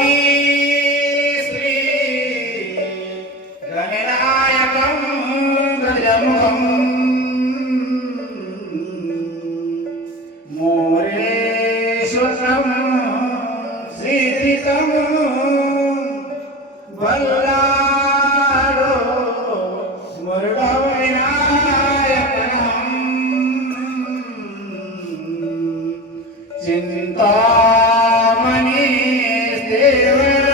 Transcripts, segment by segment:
करोमि श्री गणनायकं गजमुखं मोरेश्वरं श्रीधृतं बल्लाळो मुरुडविनायकं चिंतामणि देवर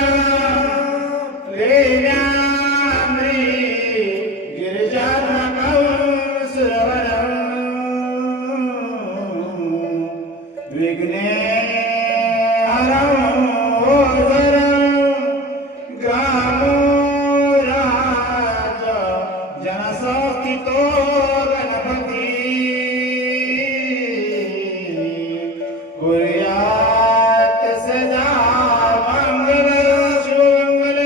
लेण्याद्री गिरिजात्मकं सुरवरं विघ्नेहरं ग्रामो राज जनसंस्थितो गणपती कुर्यात् सदा मंगल शुभमंगल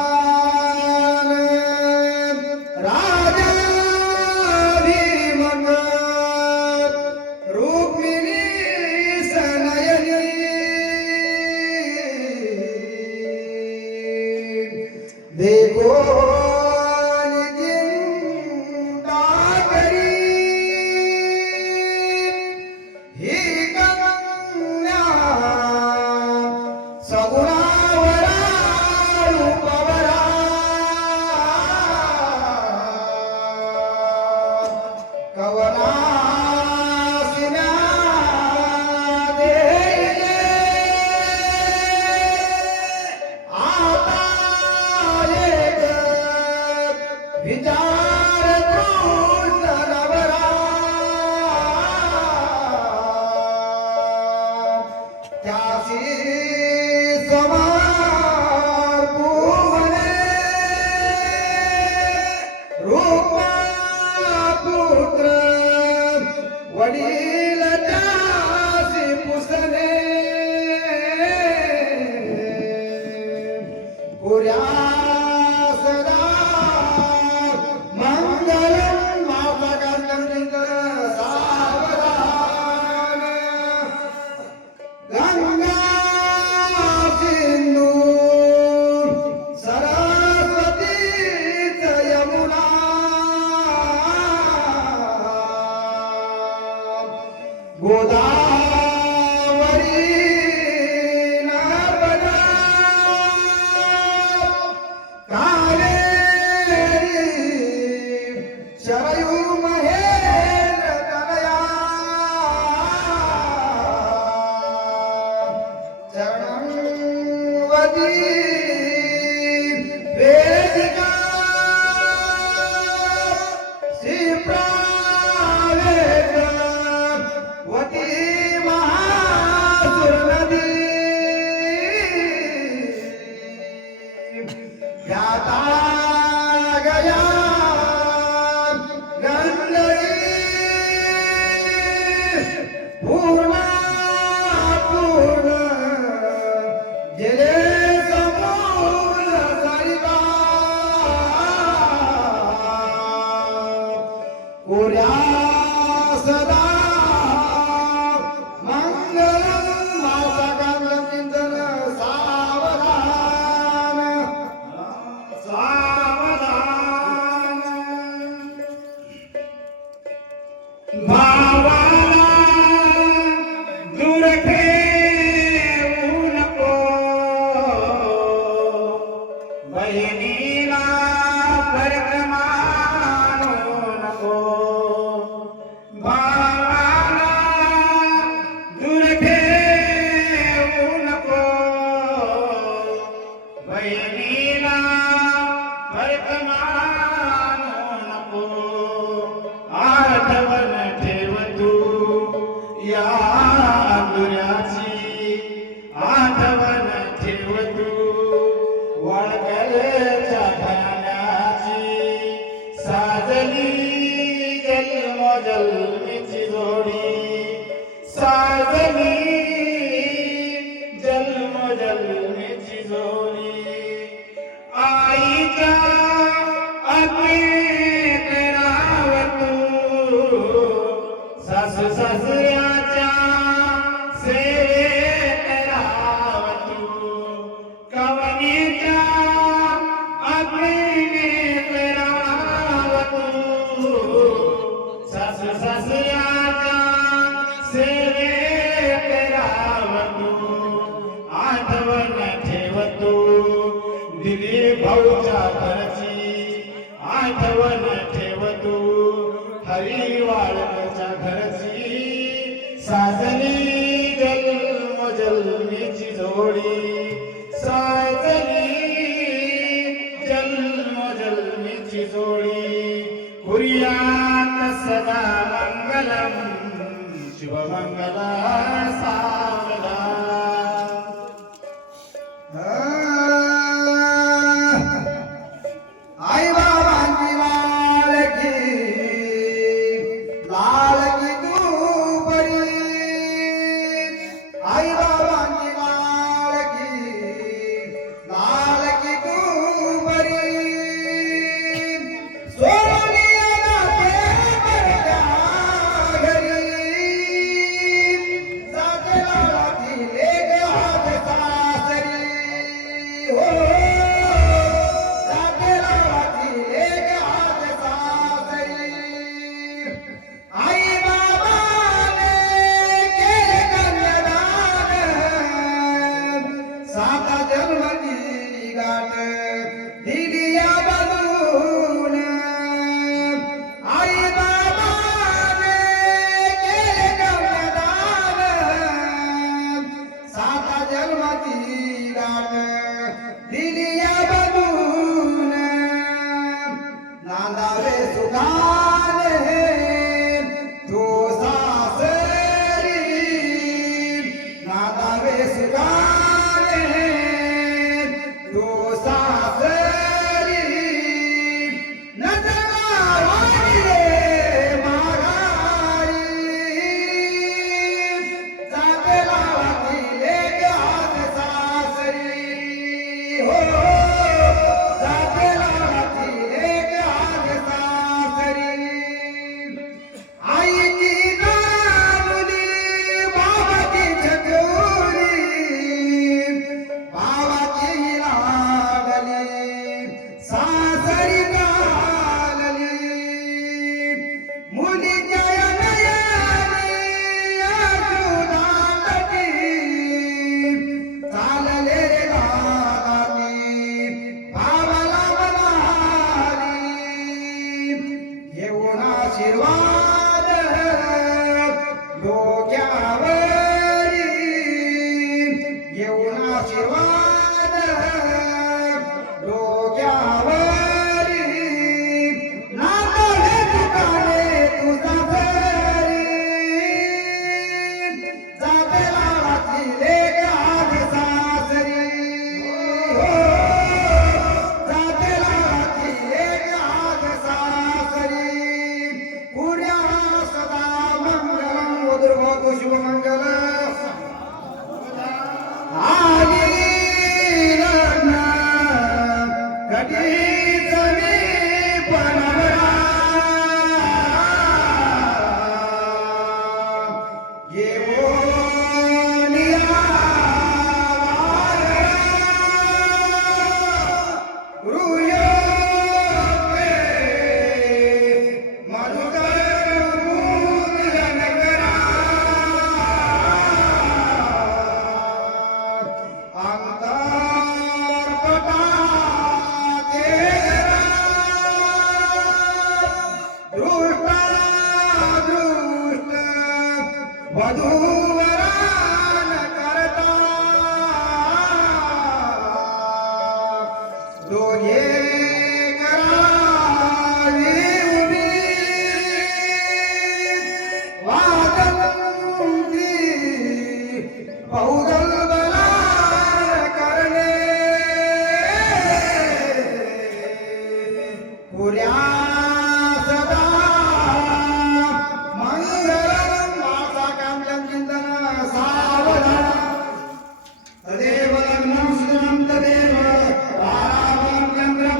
सावधान राजा भीमक रुक्मिणी सनयनी देखो निजिंदा करी ही कन्या सगुणावरा रूपवरा कवनासिना देये आता एक विचार तृष्ण नवरा त्यासी समर्पुमने रूपा पुत्र वडील त्यासी पुसने पुर्या सदा मंगलम मातकर्णं सावधान गंगा सिंधू सरस्वती च यमुना गोदावरी नर्मदा कावेरी शरयू महेंद्र तनया चरणं वदी वेदिका श्रीप्रावेद वती महासुर नदी ध्याता गया गंगरी पूर्णा पूर्ण जले समूल सरिता कुर्या सदा मंगलम मातकर्णं चिंतन सावधान सावधान भावाला दूर ठेवू नको बहिणीला परक्रमानू नको भावाला दूर ठेवू नको बहिणीला परक्रमानू नको आठवण ठेव तू या अंधुऱ्याची आठवण ठेव तू वळकलच्या घराण्याची साजली जन्मोजन्मीची जोडी साजली जन्मोजन्मीची जोडी आई सासऱ्याच्या सेवेत राहाव तू, कवनीच्या अग्नीत राहाव तू, सासू सासऱ्याच्या सेवेत राहाव तू, आठवण ठेव तू दिलीप भाऊच्या घरची, आठवण ठेव तू हरिवाळच्या घरची, साजली जन्मजन्मीची जोडी, साजली जन्मजन्मीची जोडी, कुर्यात सदा मंगलम शिवमंगला सावला. आई बाबांची लाल की तू बरी, आई बाबांची लाल की तू बरी, सोनिया जाते बरच्या घरी, जाते लाडाची लेक हात सासरी, हो जाते लाडाची लेक हात सासरी. आई बाबाने केले कन्यादान, साता जन्मची गाठ दिली या बाजून. आई बाबाने केले कन्यादान, साता जन्मची गाठ दिली या बाजून. नांदावे सुखाने तू सासरी, नांदावे सुखाने तू सासरी. नजरा वाढले माघारी, जाते लावाची लेक हात सासरी, हो जाते लावाची लेक हात सासरी. आईची दानुली बाबाची छकुली, बाबाची लाडली सासरी चालली. मुलीच्या नयनी अश्रू दाटली, चालले रे गावाती बाबाला म्हणाली, येऊन आशीर्वाद डोक्यावरी, येऊन आशीर्वाद डोक्यावरी. नांदले ठिकाणे तुझा घरी, जाते लाडाची लेक हात सासरी, हो जाते लाडाची लेक हात सासरी. पुऱ्या सदा मंगलम उदुर्भवतु शिवमंगल. आली लग्न कधीच मी पणवरा, येऊन या वारा, गृह्योपे मधुकर मुद्रण करा. वधूवरान करता दोघे करावी उभी, वादंती बहुदल बलान करणे. पुऱ्या सदा मंगलम माता कांचन चिंतन सावधान. तदेव लग्नं सुदनं तदेव वारावलं चंद्रं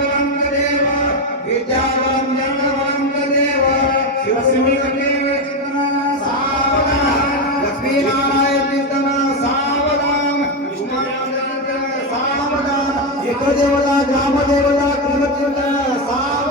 इष्टदेवता ग्रामदेवता कुलचिंतन सावधान